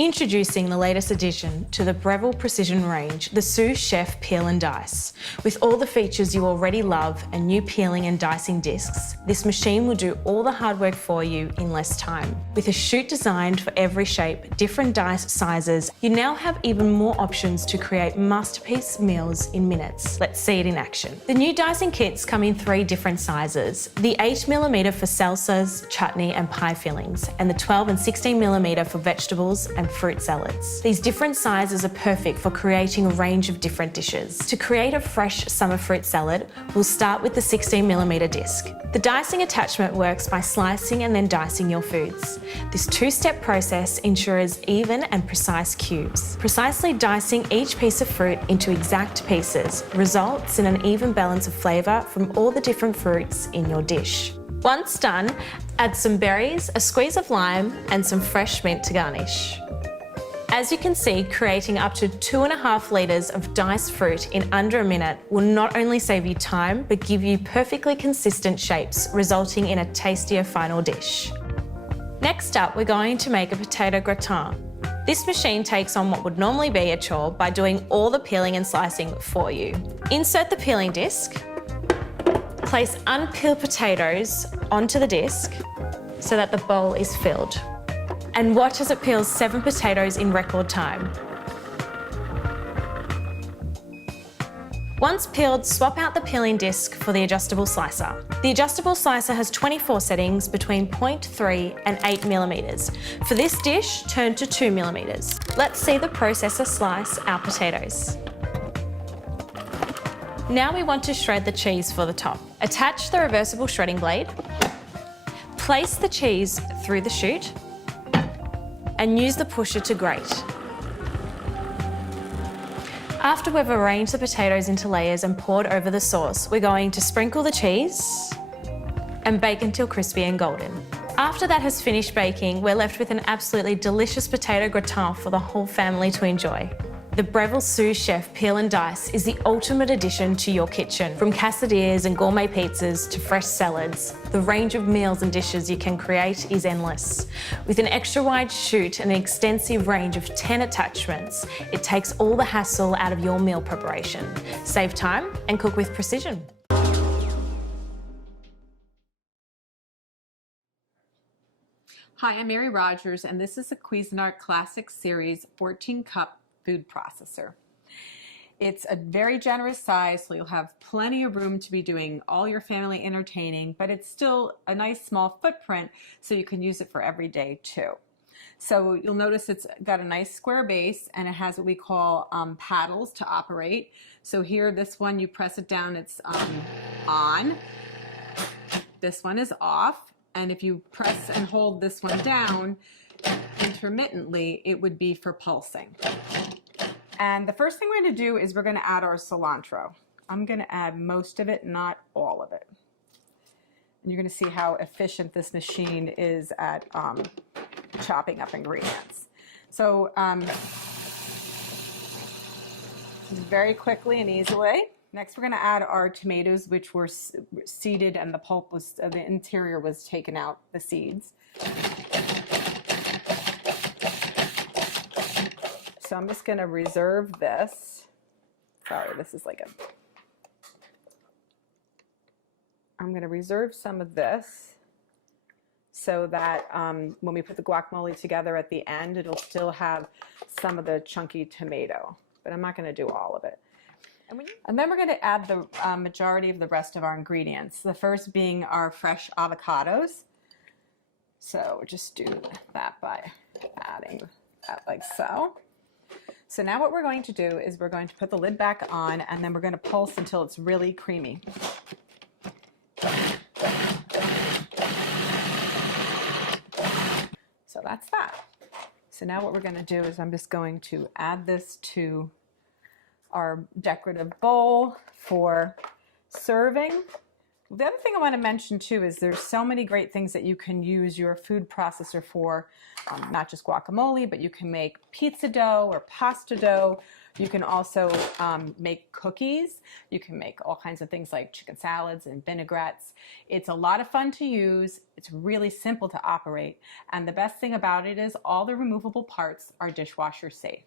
Introducing the latest addition to the Breville Precision range, the Sous Chef Peel and Dice. With all the features you already love and new peeling and dicing discs, this machine will do all the hard work for you in less time. With a chute designed for every shape, different dice sizes, you now have even more options to create masterpiece meals in minutes. Let's see it in action. The new dicing kits come in 3 different sizes: the 8mm for salsas, chutney and pie fillings, and the 12 and 16mm for vegetables and fruit salads. These different sizes are perfect for creating a range of different dishes. To create a fresh summer fruit salad, we'll start with the 16mm disc. The dicing attachment works by slicing and then dicing your foods. This 2-step process ensures even and precise cubes. Precisely dicing each piece of fruit into exact pieces results in an even balance of flavour from all the different fruits in your dish. Once done, add some berries, a squeeze of lime and some fresh mint to garnish. As you can see, creating up to 2.5 litres of diced fruit in under a minute will not only save you time, but give you perfectly consistent shapes, resulting in a tastier final dish. Next up, we're going to make a potato gratin. This machine takes on what would normally be a chore by doing all the peeling and slicing for you. Insert the peeling disc, place unpeeled potatoes onto the disc so that the bowl is filled. And watch as it peels 7 potatoes in record time. Once peeled, swap out the peeling disc for the adjustable slicer. The adjustable slicer has 24 settings between 0.3 and 8mm. For this dish, turn to 2mm. Let's see the processor slice our potatoes. Now we want to shred the cheese for the top. Attach the reversible shredding blade, place the cheese through the chute, and use the pusher to grate. After we've arranged the potatoes into layers and poured over the sauce, we're going to sprinkle the cheese and bake until crispy and golden. After that has finished baking, we're left with an absolutely delicious potato gratin for the whole family to enjoy. The Breville Sous Chef Peel and Dice is the ultimate addition to your kitchen. From quesadillas and gourmet pizzas to fresh salads, the range of meals and dishes you can create is endless. With an extra wide chute and an extensive range of 10 attachments, it takes all the hassle out of your meal preparation. Save time and cook with precision. Hi, I'm Mary Rogers, and this is the Cuisinart Classic Series 14-cup food processor. It's a very generous size, so you'll have plenty of room to be doing all your family entertaining, but it's still a nice small footprint, so you can use it for every day too. So you'll notice it's got a nice square base, and it has what we call paddles to operate. So here, this one, you press it down, it's on. This one is off, and if you press and hold this one down intermittently, it would be for pulsing. And the first thing we're going to do is we're going to add our cilantro. I'm going to add most of it, not all of it. And you're going to see how efficient this machine is at chopping up ingredients. So very quickly and easily. Next, we're going to add our tomatoes, which were seeded, and the pulp was, the interior was taken out, the seeds. So I'm just going to reserve this. Sorry, this is like a... I'm going to reserve some of this so that when we put the guacamole together at the end, it'll still have some of the chunky tomato. But I'm not going to do all of it. And then we're going to add the majority of the rest of our ingredients. The first being our fresh avocados. So just do that by adding that like so. So now what we're going to do is we're going to put the lid back on, and then we're going to pulse until it's really creamy. So that's that. So now what we're going to do is I'm just going to add this to our decorative bowl for serving. The other thing I want to mention too is there's so many great things that you can use your food processor for, not just guacamole, but you can make pizza dough or pasta dough. You can also make cookies. You can make all kinds of things like chicken salads and vinaigrettes. It's a lot of fun to use. It's really simple to operate. And the best thing about it is all the removable parts are dishwasher safe.